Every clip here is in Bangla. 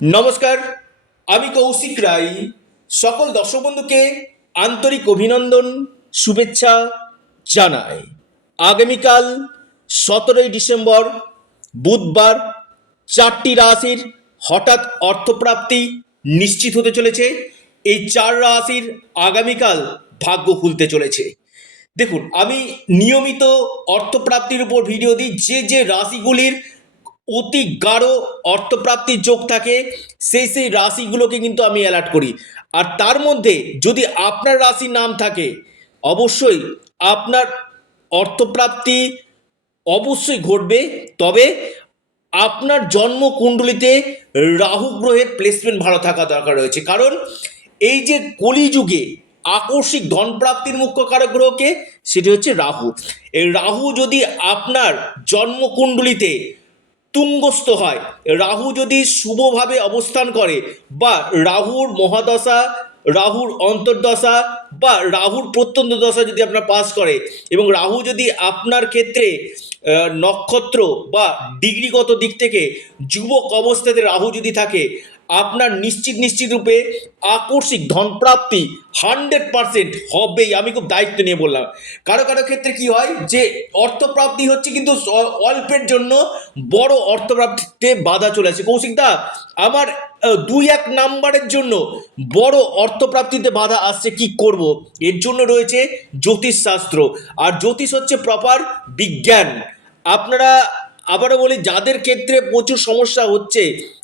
নমস্কার, আমি কৌশিক রায়। সকল দর্শক বন্ধুকে আন্তরিক অভিনন্দন, শুভেচ্ছা জানাই। আগামীকাল সতেরোই ডিসেম্বর, বুধবার চারটি রাশির হঠাৎ অর্থপ্রাপ্তি নিশ্চিত হতে চলেছে। এই চার রাশির আগামীকাল ভাগ্য খুলতে চলেছে। দেখুন, আমি নিয়মিত অর্থপ্রাপ্তির উপর ভিডিও দিই। যে যে রাশিগুলির অতি গাঢ় অর্থপ্রাপ্তির যোগ থাকে, সেই সেই রাশিগুলোকে কিন্তু আমি অ্যালার্ট করি। আর তার মধ্যে যদি আপনার রাশির নাম থাকে, অবশ্যই আপনার অর্থপ্রাপ্তি অবশ্যই ঘটবে। তবে আপনার জন্মকুণ্ডলিতে রাহু গ্রহের প্লেসমেন্ট ভালো থাকা দরকার রয়েছে। কারণ এই যে কলিযুগে আকস্মিক ধনপ্রাপ্তির মুখ্য কারক গ্রহকে, সেটি হচ্ছে রাহু। এই রাহু যদি আপনার জন্মকুণ্ডলিতে তুঙ্গস্থ হয়। রাহু যদি শুভভাবে অবস্থান করে বা রাহুর মহাদশা, রাহুর অন্তর্দশা বা রাহুর প্রত্যন্ত দশা যদি আপনার পাস করে এবং রাহু যদি আপনার ক্ষেত্রে নক্ষত্র বা ডিগ্রিগত দিক থেকে যুবক অবস্থাতে রাহু যদি থাকে আপনার নিশ্চিত নিশ্চিত রূপে আকস্মিক ধনপ্রাপ্তি হান্ড্রেড পারসেন্ট হবেই, আমি খুব দায়িত্ব নিয়ে বললাম। কারও কারও ক্ষেত্রে কি হয় যে অর্থপ্রাপ্তি হচ্ছে কিন্তু অল্পের জন্য বড় অর্থপ্রাপ্তিতে বাধা চলে আসে। কৌশিক দা, আমার দুই এক নাম্বারের জন্য বড় অর্থপ্রাপ্তিতে বাধা আসছে, কি করব? এর জন্য রয়েছে জ্যোতিষশাস্ত্র। আর জ্যোতিষ হচ্ছে প্রপার বিজ্ঞান। আপনারা আবারও বলি, যাদের ক্ষেত্রে প্রচুর সমস্যা হচ্ছে,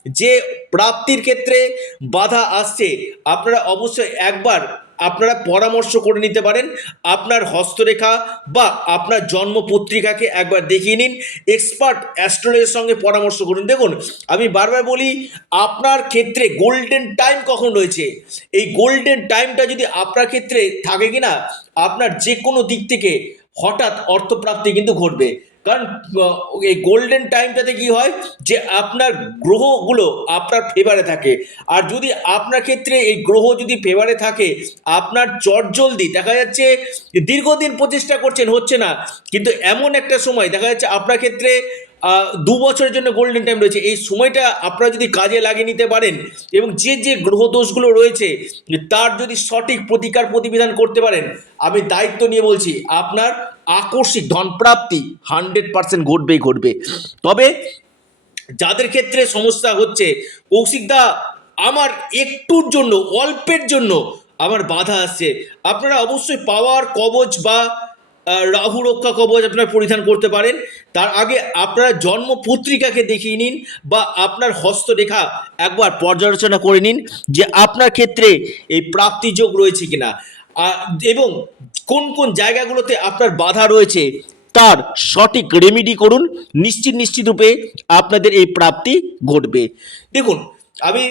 যে প্রাপ্তির ক্ষেত্রে বাধা আসছে, আপনারা অবশ্যই একবার আপনারা পরামর্শ করে নিতে পারেন। আপনার হস্তরেখা বা আপনার জন্ম পত্রিকাকে একবার দেখিয়ে নিন। এক্সপার্ট অ্যাস্ট্রোলজের সঙ্গে পরামর্শ করুন। দেখুন, আমি বারবার বলি, আপনার ক্ষেত্রে গোল্ডেন টাইম কখন রয়েছে? এই গোল্ডেন টাইমটা যদি আপনার ক্ষেত্রে থাকে কিনা, আপনার যে কোনো দিক থেকে হঠাৎ অর্থপ্রাপ্তি কিন্তু ঘটবে। কারণ এই গোল্ডেন টাইমটাতে কি হয়? যে আপনার গ্রহগুলো আপনার ফেভারে থাকে। আর যদি আপনার ক্ষেত্রে এই গ্রহ যদি ফেভারে থাকে, আপনার চটজলদি, দেখা যাচ্ছে দীর্ঘদিন প্রচেষ্টা করছেন, হচ্ছে না। কিন্তু এমন একটা সময়, দেখা যাচ্ছে আপনার ক্ষেত্রে দু বছরের জন্য গোল্ডেন টাইম রয়েছে। এই সময়টা আপনারা যদি কাজে লাগিয়ে নিতে পারেন এবং যে যে গ্রহ দোষগুলো রয়েছে, তার যদি সঠিক প্রতিকার প্রতিবিধান করতে পারেন, আমি দায়িত্ব নিয়ে বলছি, আপনার আকস্মিক ধনপ্রাপ্তি হান্ড্রেড পার্সেন্ট ঘটবেই ঘটবে। তবে যাদের ক্ষেত্রে সমস্যা হচ্ছে কৌশিকদা আমার একটুর জন্য, অল্পের জন্য আমার বাধা আসছে। আপনারা অবশ্যই পাওয়ার কবচ বা রাহু রক্ষা কবচ আপনার পরিধান করতে পারেন। তার আগে আপনারা জন্ম পত্রিকাকে দেখিয়ে নিন বা আপনার হস্তরেখা একবার পর্যালোচনা করে নিন যে আপনার ক্ষেত্রে এই প্রাপ্তি যোগ রয়েছে কিনা। এবং কোন কোন জায়গাগুলোতে আপনার বাধা রয়েছে তার সঠিক রেমেডি করুন। নিশ্চিত নিশ্চিত রূপে আপনাদের এই প্রাপ্তি ঘটবে। দেখুন, আমি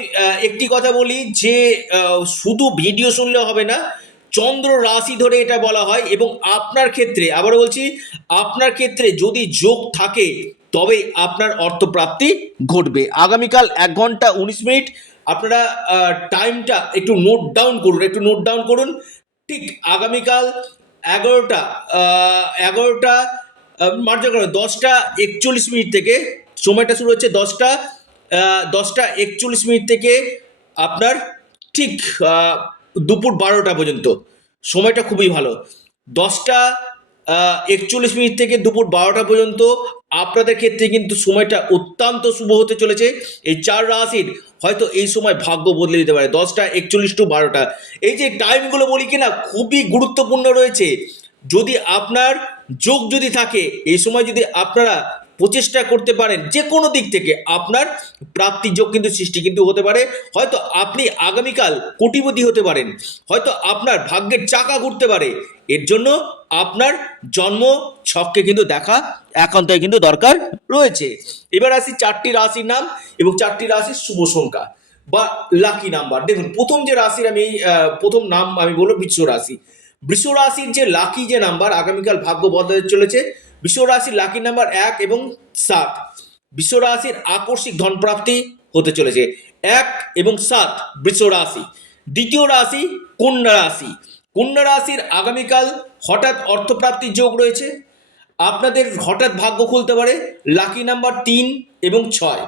একটি কথা বলি যে শুধু ভিডিও শুনলে হবে না চন্দ্র রাশি ধরে এটা বলা হয় এবং আপনার ক্ষেত্রে, আবারও বলছি, আপনার ক্ষেত্রে যদি যোগ থাকে তবে আপনার অর্থপ্রাপ্তি ঘটবে। আগামীকাল এক ঘণ্টা উনিশ মিনিট, আপনারা টাইমটা একটু নোট ডাউন করুন, একটু নোট ডাউন করুন। ঠিক আগামীকাল এগারোটা এগারোটা মার্জা করো দশটা একচল্লিশ মিনিট থেকে, সময়টা শুরু হচ্ছে দশটা দশটা একচল্লিশ মিনিট থেকে আপনার ঠিক দুপুর বারোটা পর্যন্ত। সময়টা খুবই ভালো। দশটা একচল্লিশ মিনিট থেকে দুপুর বারোটা পর্যন্ত আপনাদের ক্ষেত্রে কিন্তু সময়টা অত্যন্ত শুভ হতে চলেছে। এই চার রাশির হয়তো এই সময় ভাগ্য বদলে দিতে পারে। দশটা, একচল্লিশ টু বারোটা। এই যে টাইমগুলো বলি কিনা, খুবই গুরুত্বপূর্ণ রয়েছে। যদি আপনার যোগ যদি থাকে, এই সময় যদি আপনারা প্রচেষ্টা করতে পারেন যে কোনো দিক থেকে। আপনার প্রাপ্তি যোগ কিন্তু সৃষ্টি কিন্তু হতে পারে। হয়তো আপনি আগামীকাল কোটিপতি হতে পারেন। হয়তো আপনার ভাগ্যের চাকা ঘুরতে পারে। এর জন্য আপনার জন্ম ছককে কিন্তু দেখা একান্তই কিন্তু দরকার রয়েছে। এবার আসি চারটি রাশির নাম এবং চারটি রাশির শুভ সংখ্যা বা লাকি নাম্বার দেখুন, প্রথম যে রাশির আমি প্রথম নাম আমি বলব বৃষ রাশি। বৃষ রাশির যে লাকি যে নাম্বার আগামীকাল ভাগ্য বদলাতে চলেছে। বৃষ রাশির লাকি নাম্বার এক এবং সাত। বৃষ রাশির আকস্মিক ধনপ্রাপ্তি হতে চলেছে। এক এবং সাত বৃষ রাশি। দ্বিতীয় রাশি কন্যা রাশি। কন্যা রাশির আগামীকাল হঠাৎ অর্থপ্রাপ্তির যোগ রয়েছে। আপনাদের হঠাৎ ভাগ্য খুলতে পারে লাকি নাম্বার তিন এবং ছয়।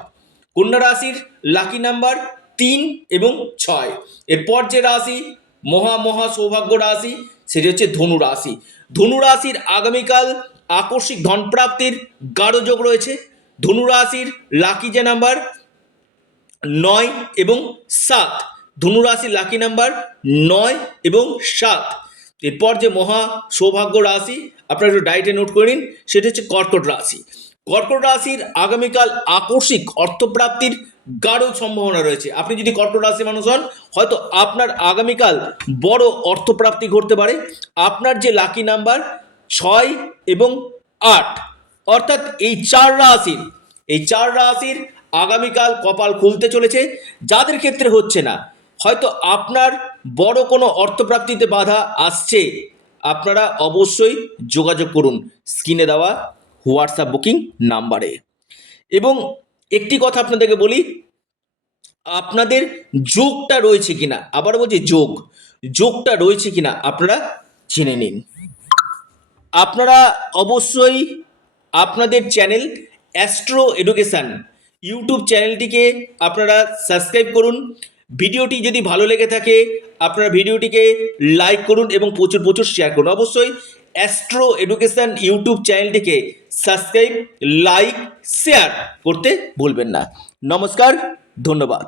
কন্যা রাশির লাকি নাম্বার তিন এবং ছয়। এরপর যে রাশি, মহা মহা সৌভাগ্য রাশি, সেটি হচ্ছে ধনু রাশি। ধনু রাশির আগামীকাল আকস্মিক ধনপ্রাপ্তির গাঢ় যোগ রয়েছে। ধনু রাশির লাকি যে নাম্বার নয় এবং সাত। ধনুরাশির লাকি নাম্বার নয় এবং সাত। এরপর যে মহা সৌভাগ্য রাশি, আপনারা একটু ডায়েটে নোট করে নিন, সেটা হচ্ছে কর্কট রাশি। কর্কট রাশির আগামীকাল আকস্মিক অর্থপ্রাপ্তির গাঢ় সম্ভাবনা রয়েছে। আপনি যদি কর্কট রাশির মানুষ হন, হয়তো আপনার আগামীকাল বড় অর্থপ্রাপ্তি ঘটতে পারে। আপনার যে লাকি নাম্বার ছয় এবং আট। অর্থাৎ এই চার রাশির, এই চার রাশির আগামীকাল কপাল খুলতে চলেছে, যাদের ক্ষেত্রে হচ্ছে না। হয়তো আপনার বড় কোনো অর্থপ্রাপ্তিতে বাধা আসছে, আপনারা অবশ্যই যোগাযোগ করুন স্ক্রিনে দেওয়া হোয়াটসঅ্যাপ বুকিং নাম্বারে। এবং একটি কথা আপনাদেরকে বলি, আপনাদের যোগটা রয়েছে কিনা আবার বলছি যোগ, যোগটা রয়েছে কিনা আপনারা জেনে নিন। আপনারা অবশ্যই আপনাদের চ্যানেল অ্যাস্ট্রো এডুকেশান ইউটিউব চ্যানেলটিকে আপনারা সাবস্ক্রাইব করুন। ভিডিওটি যদি ভালো লেগে থাকে, আপনারা ভিডিওটিকে লাইক করুন এবং প্রচুর প্রচুর শেয়ার করুন। অবশ্যই অ্যাস্ট্রো এডুকেশান ইউটিউব চ্যানেলটিকে সাবস্ক্রাইব, লাইক শেয়ার করতে ভুলবেন না। নমস্কার, ধন্যবাদ।